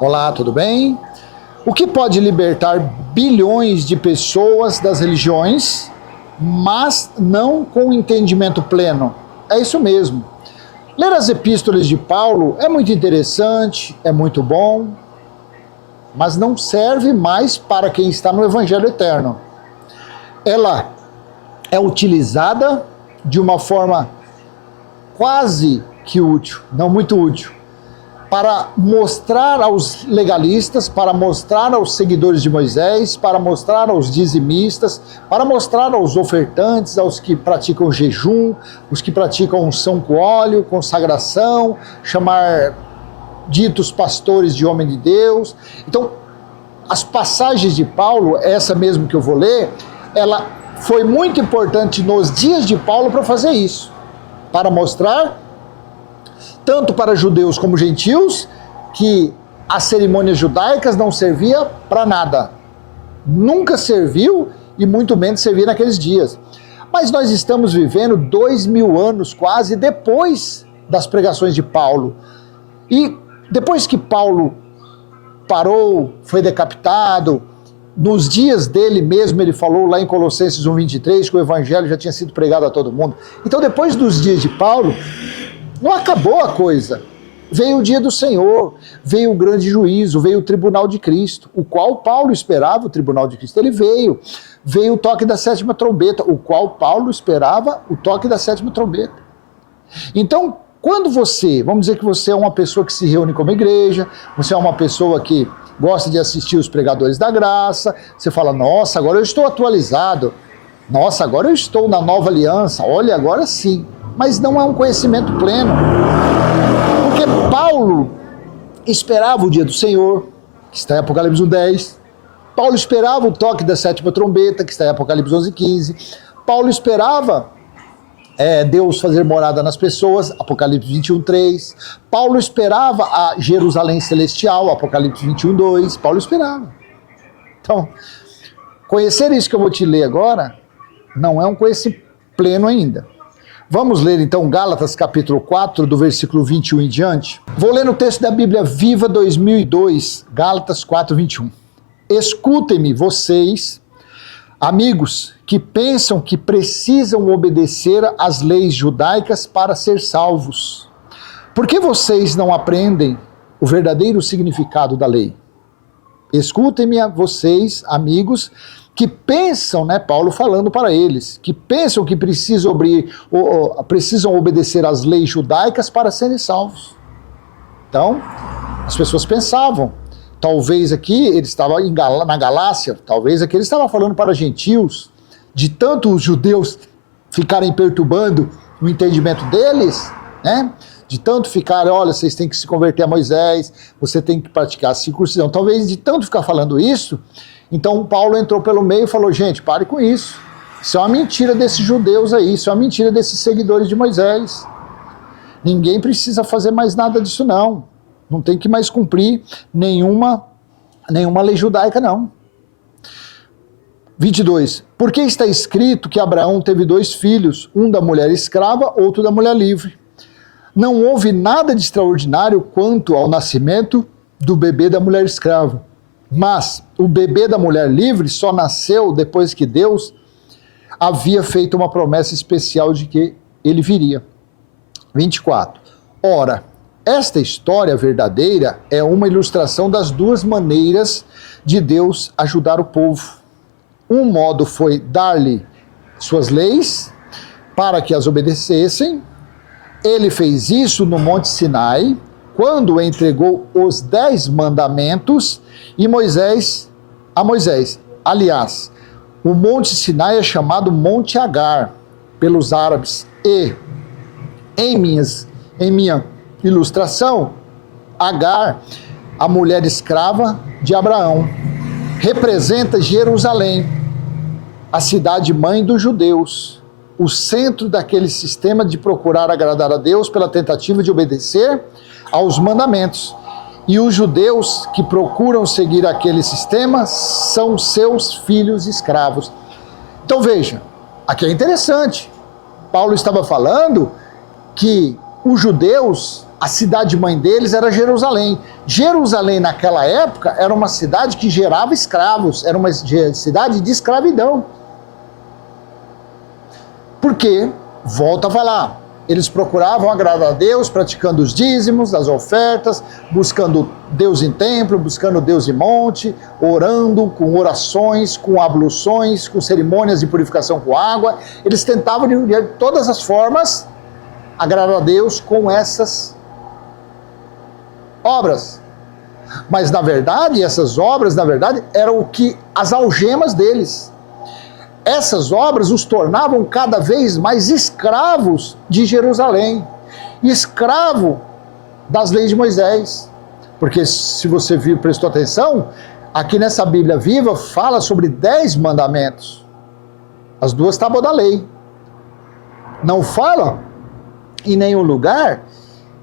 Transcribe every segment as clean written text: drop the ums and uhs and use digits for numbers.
Olá, tudo bem? O que pode libertar bilhões de pessoas das religiões, mas não com entendimento pleno? É isso mesmo. Ler as epístolas de Paulo é muito interessante, é muito bom, mas não serve mais para quem está no Evangelho Eterno. Ela é utilizada de uma forma quase que útil, não muito útil, para mostrar aos legalistas, para mostrar aos seguidores de Moisés, para mostrar aos dizimistas, para mostrar aos ofertantes, aos que praticam jejum, os que praticam unção com óleo, consagração, chamar ditos pastores de homem de Deus. Então, as passagens de Paulo, essa mesmo que eu vou ler, ela foi muito importante nos dias de Paulo para fazer isso, para mostrar tanto para judeus como gentios, que as cerimônias judaicas não servia para nada. Nunca serviu e muito menos servia naqueles dias. Mas nós estamos vivendo 2000 anos quase depois das pregações de Paulo. E depois que Paulo parou, foi decapitado, nos dias dele mesmo ele falou lá em Colossenses 1:23 que o evangelho já tinha sido pregado a todo mundo. Então depois dos dias de Paulo, não acabou a coisa. Veio o dia do Senhor, veio o grande juízo, veio o tribunal de Cristo, o qual Paulo esperava, o tribunal de Cristo, ele veio. Veio o toque da sétima trombeta, o qual Paulo esperava o toque da sétima trombeta. Então, quando você, vamos dizer que você é uma pessoa que se reúne como igreja, você é uma pessoa que gosta de assistir os pregadores da graça, você fala, nossa, agora eu estou atualizado, nossa, agora eu estou na nova aliança, olha, agora sim. Mas não é um conhecimento pleno. Porque Paulo esperava o dia do Senhor, que está em Apocalipse 1:10. Paulo esperava o toque da sétima trombeta, que está em Apocalipse 11:15. Paulo esperava Deus fazer morada nas pessoas, Apocalipse 21:3. Paulo esperava a Jerusalém celestial, Apocalipse 21:2. Paulo esperava. Então, conhecer isso que eu vou te ler agora não é um conhecimento pleno ainda. Vamos ler então Gálatas capítulo 4, do versículo 21 em diante. Vou ler no texto da Bíblia Viva 2002, Gálatas 4, 21. Escutem-me vocês, amigos, que pensam que precisam obedecer às leis judaicas para ser salvos. Por que vocês não aprendem o verdadeiro significado da lei? Escutem-me vocês, amigos, que pensam, Paulo falando para eles, que pensam que precisam obedecer às leis judaicas para serem salvos. Então, as pessoas pensavam, talvez aqui ele estava na Galácia, talvez aqui ele estava falando para gentios, de tanto os judeus ficarem perturbando o entendimento deles, de tanto ficar, olha, vocês têm que se converter a Moisés, você tem que praticar a circuncisão, talvez de tanto ficar falando isso. Então Paulo entrou pelo meio e falou, gente, pare com isso. Isso é uma mentira desses judeus aí, isso é uma mentira desses seguidores de Moisés. Ninguém precisa fazer mais nada disso não. Não tem que mais cumprir nenhuma lei judaica não. 22. Porque está escrito que Abraão teve 2 filhos, um da mulher escrava, outro da mulher livre. Não houve nada de extraordinário quanto ao nascimento do bebê da mulher escrava. Mas o bebê da mulher livre só nasceu depois que Deus havia feito uma promessa especial de que ele viria. 24. Ora, esta história verdadeira é uma ilustração das 2 maneiras de Deus ajudar o povo. Um modo foi dar-lhe suas leis para que as obedecessem. Ele fez isso no Monte Sinai, quando entregou os 10 mandamentos a Moisés. Aliás, o Monte Sinai é chamado Monte Agar pelos árabes e, em minha ilustração, Agar, a mulher escrava de Abraão, representa Jerusalém, a cidade-mãe dos judeus, o centro daquele sistema de procurar agradar a Deus pela tentativa de obedecer aos mandamentos. E os judeus que procuram seguir aquele sistema são seus filhos escravos. Então veja, aqui é interessante. Paulo estava falando que os judeus A cidade mãe deles era Jerusalém. Jerusalém naquela época era uma cidade que gerava escravos, era uma cidade de escravidão. Porque, volta a falar, eles procuravam agradar a Deus, praticando os dízimos, as ofertas, buscando Deus em templo, buscando Deus em monte, orando com orações, com abluções, com cerimônias de purificação com água. Eles tentavam de todas as formas agradar a Deus com essas obras. Mas na verdade, essas obras, na verdade, eram o que as algemas deles. Essas obras os tornavam cada vez mais escravos de Jerusalém, escravo das leis de Moisés. Porque se você viu, prestou atenção, aqui nessa Bíblia Viva fala sobre 10 mandamentos, as 2 tábuas da lei. Não fala em nenhum lugar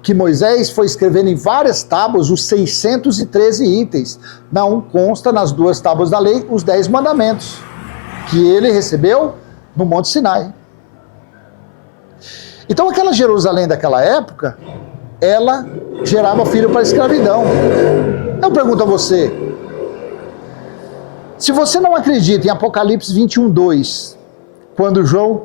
que Moisés foi escrevendo em várias tábuas os 613 itens. Não consta nas 2 tábuas da lei os 10 mandamentos que ele recebeu no Monte Sinai. Então aquela Jerusalém daquela época, ela gerava filho para a escravidão. Eu pergunto a você, se você não acredita em Apocalipse 21:2, quando João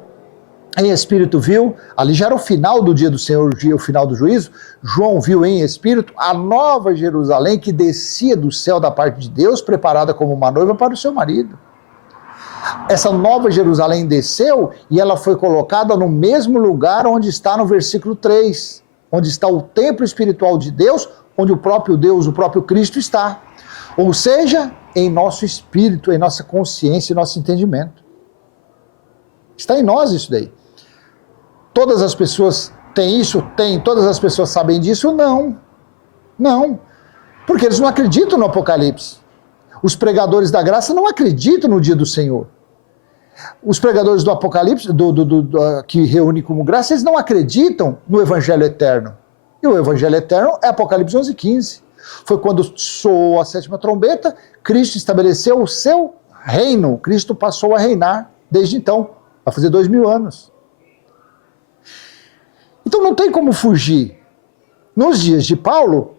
em espírito viu, ali já era o final do dia do Senhor, o final do juízo, João viu em espírito a nova Jerusalém que descia do céu da parte de Deus, preparada como uma noiva para o seu marido. Essa nova Jerusalém desceu e ela foi colocada no mesmo lugar onde está no versículo 3, onde está o templo espiritual de Deus, onde o próprio Deus, o próprio Cristo está. Ou seja, em nosso espírito, em nossa consciência, em nosso entendimento. Está em nós isso daí. Todas as pessoas têm isso? Tem. Todas as pessoas sabem disso? Não. Não. Porque eles não acreditam no Apocalipse. Os pregadores da graça não acreditam no dia do Senhor. Os pregadores do Apocalipse, que reúnem como graça, eles não acreditam no Evangelho Eterno. E o Evangelho Eterno é Apocalipse 11:15. Foi quando soou a 7ª trombeta, Cristo estabeleceu o seu reino. Cristo passou a reinar desde então, vai fazer 2000 anos. Então não tem como fugir. Nos dias de Paulo,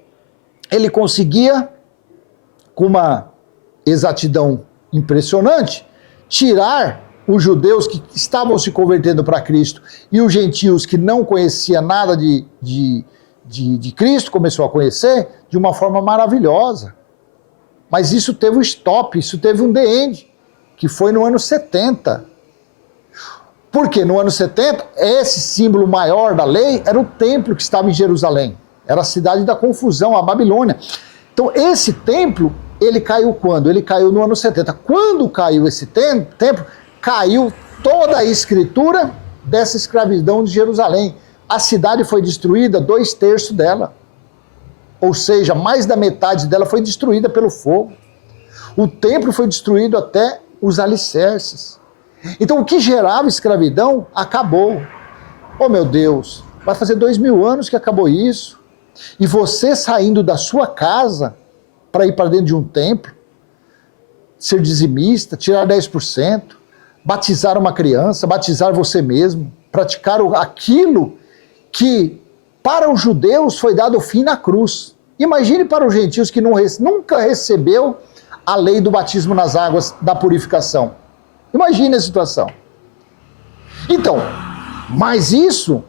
ele conseguia, com uma exatidão impressionante, tirar os judeus que estavam se convertendo para Cristo e os gentios que não conheciam nada de Cristo, começou a conhecer de uma forma maravilhosa. Mas isso teve um stop, isso teve um the end, que foi no ano 70. Porque no ano 70, esse símbolo maior da lei era o templo que estava em Jerusalém. Era a cidade da confusão, a Babilônia. Então esse templo, ele caiu quando? Ele caiu no ano 70. Quando caiu esse templo, caiu toda a escritura dessa escravidão de Jerusalém. A cidade foi destruída, 2/3 dela. Ou seja, mais da metade dela foi destruída pelo fogo. O templo foi destruído até os alicerces. Então o que gerava escravidão acabou. Oh meu Deus, vai fazer 2000 anos que acabou isso. E você saindo da sua casa para ir para dentro de um templo, ser dizimista, tirar 10%, batizar uma criança, batizar você mesmo, praticar aquilo que para os judeus foi dado fim na cruz. Imagine para os gentios que nunca recebeu a lei do batismo nas águas da purificação. Imagine a situação. Então, mas isso,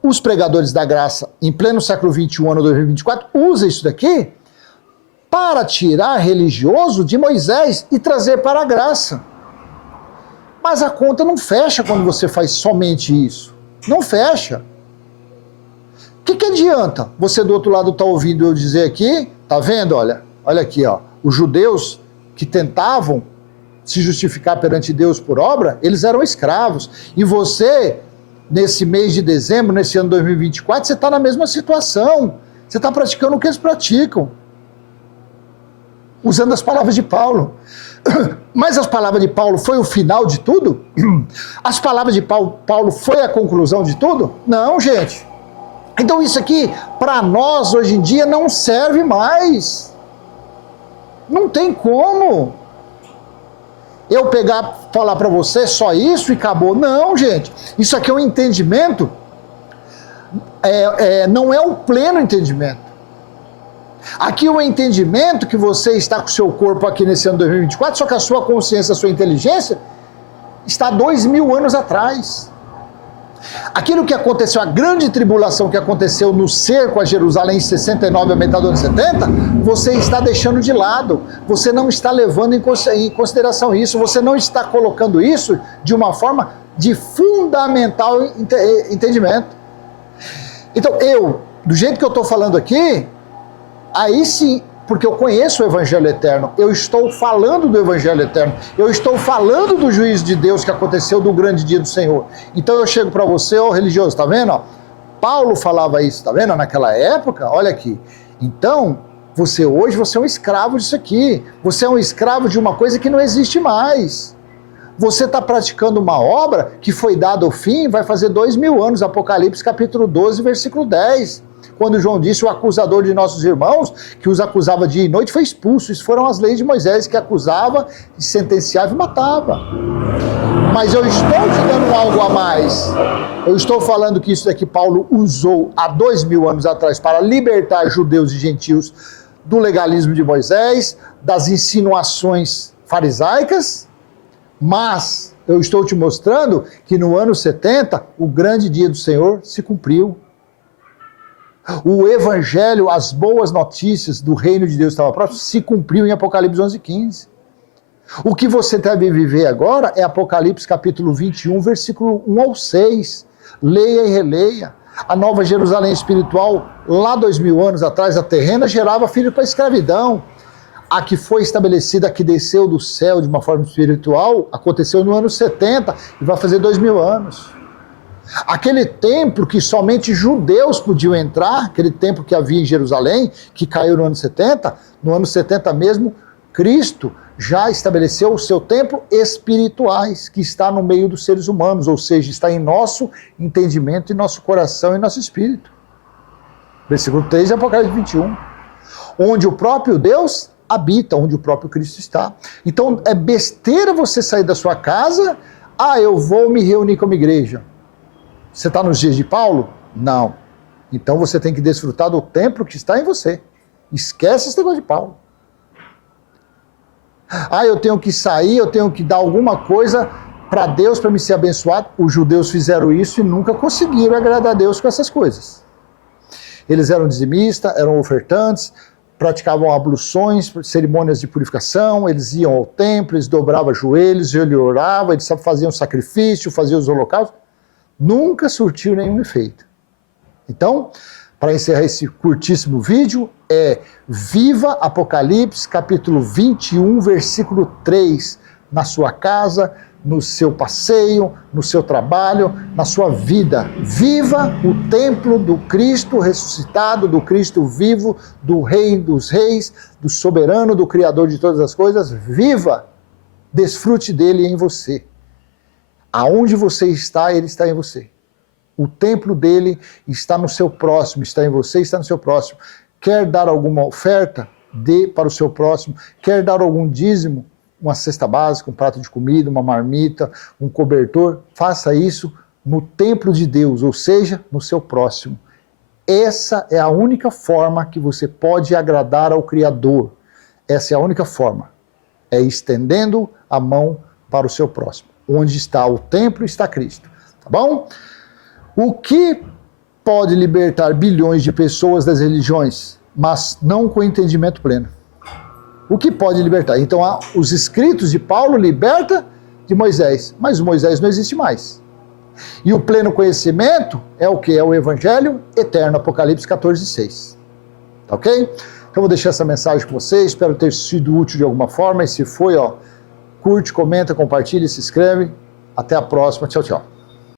os pregadores da graça, em pleno século XXI, ano 2024, usam isso daqui para tirar religioso de Moisés e trazer para a graça. Mas a conta não fecha quando você faz somente isso. Não fecha. O que adianta? Você do outro lado está ouvindo eu dizer aqui, tá vendo? Olha aqui, ó. Os judeus que tentavam se justificar perante Deus por obra, eles eram escravos. E você, nesse mês de dezembro, nesse ano 2024, você está na mesma situação. Você está praticando o que eles praticam. Usando as palavras de Paulo. Mas as palavras de Paulo foi o final de tudo? As palavras de Paulo foi a conclusão de tudo? Não, gente. Então isso aqui, para nós, hoje em dia, não serve mais. Não tem como eu falar para você só isso e acabou. Não, gente. Isso aqui é um entendimento não é o pleno entendimento. Aqui o entendimento que você está com o seu corpo aqui nesse ano 2024, só que a sua consciência, a sua inteligência, está 2000 anos atrás. Aquilo que aconteceu, a grande tribulação que aconteceu no cerco a Jerusalém em 69 a metade do ano 70, você está deixando de lado, você não está levando em consideração isso, você não está colocando isso de uma forma de fundamental entendimento. Então do jeito que eu estou falando aqui, aí sim, porque eu conheço o Evangelho Eterno, eu estou falando do Evangelho Eterno, eu estou falando do juízo de Deus que aconteceu do grande dia do Senhor. Então eu chego para você, ó religioso, tá vendo? Ó, Paulo falava isso, tá vendo? Naquela época, olha aqui. Então, hoje você é um escravo disso aqui, você é um escravo de uma coisa que não existe mais. Você está praticando uma obra que foi dada ao fim, vai fazer 2000 anos, Apocalipse capítulo 12, versículo 10. Quando João disse, o acusador de nossos irmãos, que os acusava dia e noite, foi expulso. Isso foram as leis de Moisés, que acusava, sentenciava e matava. Mas eu estou te dando algo a mais. Eu estou falando que isso daqui Paulo usou há 2000 anos atrás para libertar judeus e gentios do legalismo de Moisés, das insinuações farisaicas, mas eu estou te mostrando que no ano 70, o grande dia do Senhor se cumpriu. O evangelho, as boas notícias do reino de Deus estava próximo, se cumpriu em Apocalipse 11:15. O que você deve viver agora é Apocalipse capítulo 21, versículo 1 ao 6. Leia e releia. A Nova Jerusalém espiritual, lá 2000 anos atrás, a terrena, gerava filho para a escravidão. A que foi estabelecida, a que desceu do céu de uma forma espiritual, aconteceu no ano 70 e vai fazer 2000 anos. Aquele templo que somente judeus podiam entrar, aquele templo que havia em Jerusalém, que caiu no ano 70 mesmo, Cristo já estabeleceu o seu templo espirituais, que está no meio dos seres humanos, ou seja, está em nosso entendimento, em nosso coração e nosso espírito. Versículo 3 de Apocalipse 21. Onde o próprio Deus habita, onde o próprio Cristo está. Então é besteira você sair da sua casa, eu vou me reunir com a igreja. Você está nos dias de Paulo? Não. Então você tem que desfrutar do templo que está em você. Esquece esse negócio de Paulo. Eu tenho que sair, eu tenho que dar alguma coisa para Deus, para me ser abençoado. Os judeus fizeram isso e nunca conseguiram agradar a Deus com essas coisas. Eles eram dizimistas, eram ofertantes, praticavam abluções, cerimônias de purificação, eles iam ao templo, eles dobravam joelhos, ele orava, eles faziam sacrifício, faziam os holocaustos. Nunca surtiu nenhum efeito. Então, para encerrar esse curtíssimo vídeo, viva Apocalipse capítulo 21, versículo 3, na sua casa, no seu passeio, no seu trabalho, na sua vida. Viva o templo do Cristo ressuscitado, do Cristo vivo, do Rei dos Reis, do soberano, do Criador de todas as coisas. Viva! Desfrute dele em você. Aonde você está, ele está em você. O templo dele está no seu próximo, está em você, está no seu próximo. Quer dar alguma oferta? Dê para o seu próximo. Quer dar algum dízimo? Uma cesta básica, um prato de comida, uma marmita, um cobertor? Faça isso no templo de Deus, ou seja, no seu próximo. Essa é a única forma que você pode agradar ao Criador. Essa é a única forma. É estendendo a mão para o seu próximo. Onde está o templo, está Cristo. Tá bom? O que pode libertar bilhões de pessoas das religiões, mas não com entendimento pleno? O que pode libertar? Então, os escritos de Paulo liberta de Moisés, mas o Moisés não existe mais. E o pleno conhecimento é o que? É o Evangelho eterno, Apocalipse 14:6. Tá ok? Então, vou deixar essa mensagem com vocês, espero ter sido útil de alguma forma, e se foi, curte, comenta, compartilha, se inscreve. Até a próxima. Tchau, tchau.